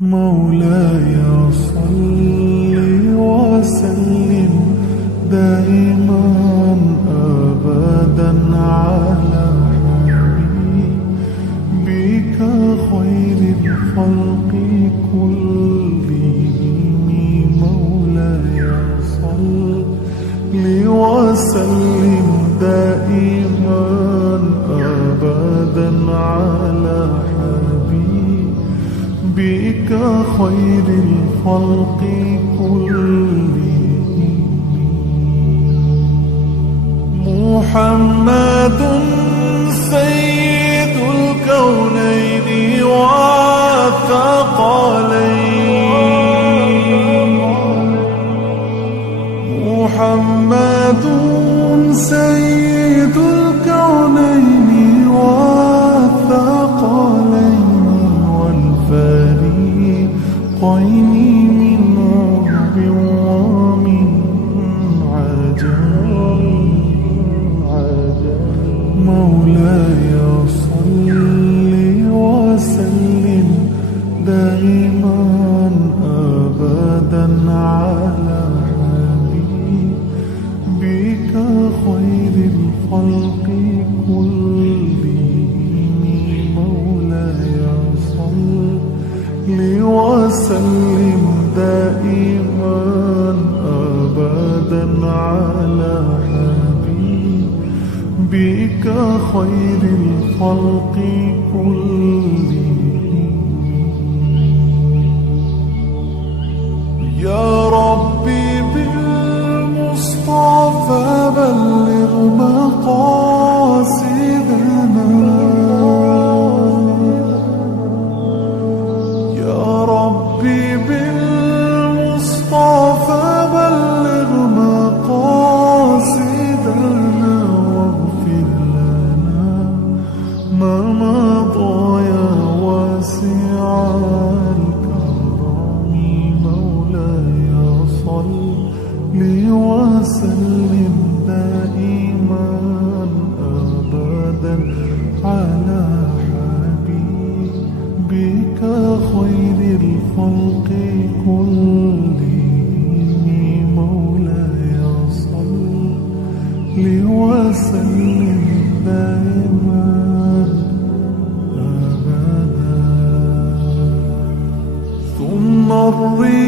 مولاي صل وسلم دائما أبدا على حبيبك خير الخلق كلهم. مولاي صل وسلم دائما أبدا على بك خير الخلق كلهم. محمد سيد الكونين والثقلين. محمد سيد الكونين والثقلين والفريقين من عرب ومن عجم. مولاي صل وسلم دائما أبدا على حبيبك خير الخلق كلهم. مولاي صل وسلم دائما أبدا على حبيبك خير الخلق كلهم. يا ربي بالمصطفى بلغ مقاصدنا. يا ربي بالمصطفى بلغ مقاصدنا واغفر لنا ما مضى يا واسع الكرم. مولاي صل وسلم دائما أبدا على بك خير الخلق كلهم. مولاي صل وسلم دائما أبدا. ثم الرضا